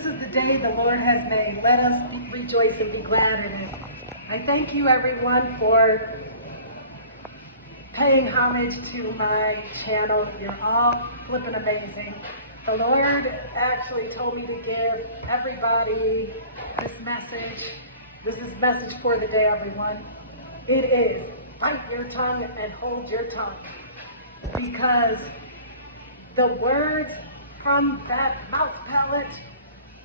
this is the day the Lord has made. Let us rejoice and be glad in it. I thank you, everyone, for paying homage to my channel. You're all flipping amazing. The Lord actually told me to give everybody this message. This is message for the day, everyone. It is, bite your tongue and hold your tongue. Because the words from that mouth palate,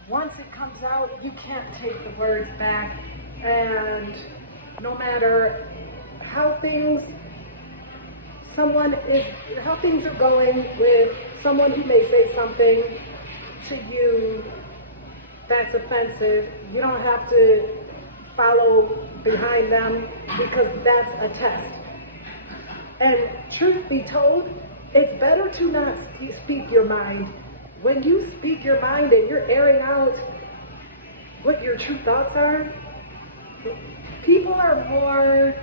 once it comes out, you can't take the words back. And no matter how things are going with someone who may say something to you that's offensive, you don't have to follow behind them, because that's a test. And truth be told, it's better to not speak your mind. When you speak your mind and you're airing out what your true thoughts are, people are more,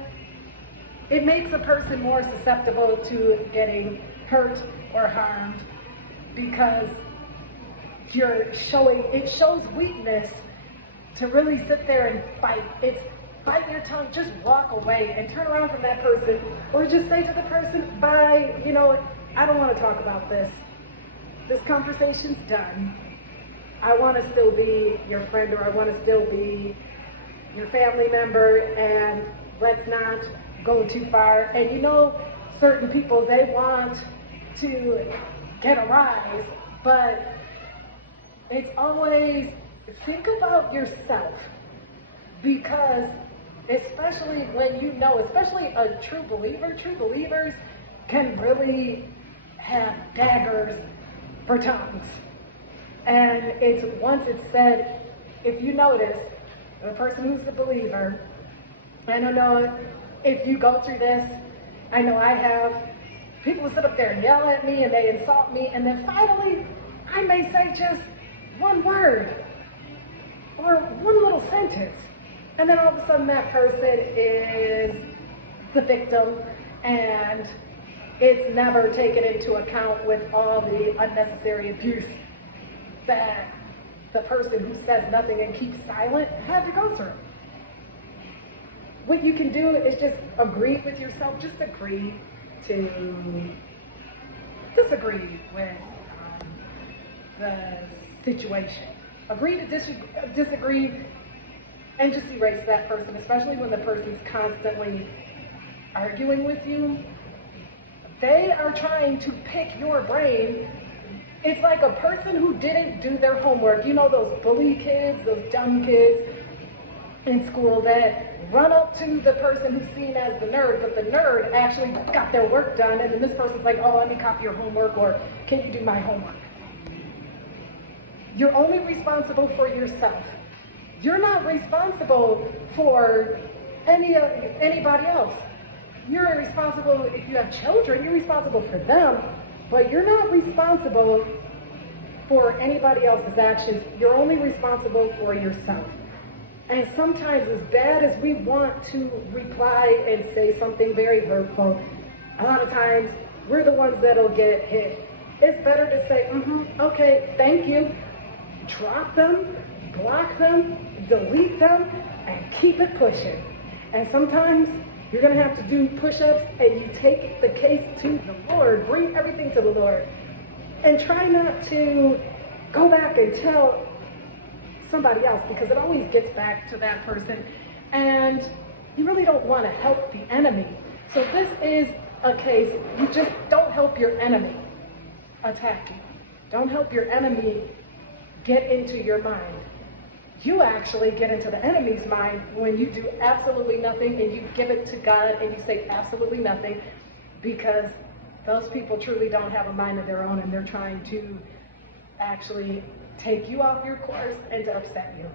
it makes a person more susceptible to getting hurt or harmed, because it shows weakness to really sit there and fight. It's bite your tongue, just walk away and turn around from that person, or just say to the person, bye, I don't want to talk about this. This conversation's done. I want to still be your friend, or I want to still be your family member, and let's not go too far. And certain people, they want to get a rise, but it's always, think about yourself, because especially when especially a true believers can really have daggers for tongues. And once it's said, if you notice, the person who's a believer, I don't know if you go through this, I know I have, people sit up there and yell at me and they insult me, and then finally I may say just one word or one little sentence, and then all of a sudden that person is the victim, and it's never taken into account with all the unnecessary abuse that the person who says nothing and keeps silent had to go through. What you can do is just agree with yourself, just agree to disagree with the situation. Agree to disagree, and just erase that person, especially when the person's constantly arguing with you. They are trying to pick your brain. It's like a person who didn't do their homework. Those bully kids, those dumb kids in school that run up to the person who's seen as the nerd, but the nerd actually got their work done, and then this person's like, oh, let me copy your homework, or can you do my homework? You're only responsible for yourself. You're not responsible for anybody else. You're responsible, if you have children, you're responsible for them, but you're not responsible for anybody else's actions. You're only responsible for yourself. And sometimes, as bad as we want to reply and say something very hurtful, a lot of times we're the ones that'll get hit. It's better to say, okay, thank you, drop them, block them, delete them, and keep it pushing. And sometimes you're going to have to do push-ups, and you take the case to the Lord, bring everything to the Lord, and try not to go back and tell somebody else, because it always gets back to that person, and you really don't want to help the enemy. So this is a case, you just don't help your enemy attack you. Don't help your enemy get into your mind. You actually get into the enemy's mind when you do absolutely nothing and you give it to God and you say absolutely nothing, because those people truly don't have a mind of their own, and they're trying to actually take you off your course and to upset you.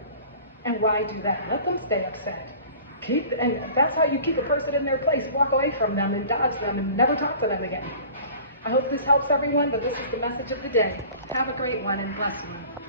And why do that? Let them stay upset. And that's how you keep a person in their place. Walk away from them and dodge them and never talk to them again. I hope this helps everyone, but this is the message of the day. Have a great one, and bless you.